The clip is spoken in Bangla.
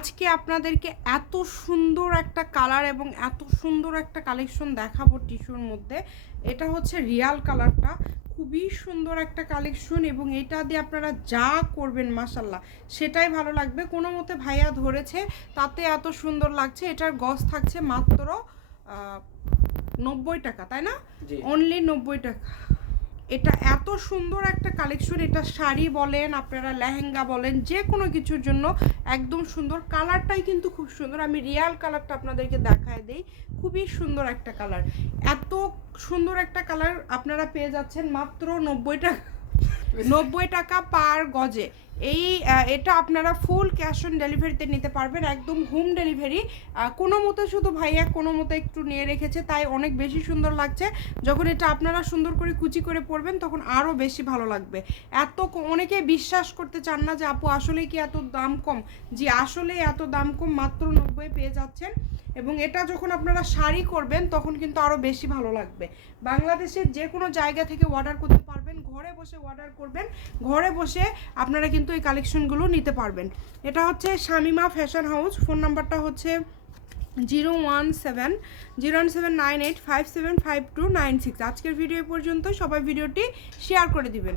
আজকে আপনাদেরকে এত সুন্দর একটা কালার এবং এত সুন্দর একটা কালেকশন দেখাবো টিস্যুর মধ্যে। এটা হচ্ছে রিয়াল কালারটা, খুবই সুন্দর একটা কালেকশন এবং এটা দিয়ে আপনারা যা করবেন মাশাল্লাহ সেটাই ভালো লাগবে। কোনো মতে ভাইয়া ধরেছে তাতে এত সুন্দর লাগছে। এটার গজ থাকছে মাত্র 90 টাকা, তাই না? অনলি 90 টাকা। এটা এত সুন্দর একটা কালেকশন, এটা শাড়ি বলেন আপনারা লেহেঙ্গা বলেন যে কোনো কিছুর জন্য একদম সুন্দর। কালারটাই কিন্তু খুব সুন্দর, আমি রিয়াল কালারটা আপনাদেরকে দেখায় দেই। খুবই সুন্দর একটা কালার, এত সুন্দর একটা কালার আপনারা পেয়ে যাচ্ছেন মাত্র 90 টাকা পার গজে। এটা আপনারা ফুল ক্যাশ অন ডেলিভারিতে নিতে পারবেন, একদম হোম ডেলিভারি। কোনো মতে শুধু ভাইয়া কোনো মতে একটু নিয়ে রেখেছে, তাই অনেক বেশি সুন্দর লাগছে। যখন এটা আপনারা সুন্দর করে কুচি করে পরবেন তখন আরও বেশি ভালো লাগবে। অনেকে বিশ্বাস করতে চান না যে আপু আসলে কি এত দাম কম। জি আসলে এত দাম কম, মাত্র 90 পেয়ে যাচ্ছেন। এবং এটা যখন আপনারা শাড়ি করবেন তখন কিন্তু আরও বেশি ভালো লাগবে। বাংলাদেশের যে কোনো জায়গা থেকে অর্ডার করতে পারবেন, ঘরে বসে অর্ডার করবেন, ঘরে বসে আপনারা কিন্তু এই কালেকশনগুলো নিতে পারবেন। এটা হচ্ছে শামিমা ফ্যাশন হাউস, ফোন নাম্বারটা হচ্ছে 0170798575296। আজকের ভিডিও পর্যন্ত, সবাই ভিডিওটি শেয়ার করে দিবেন।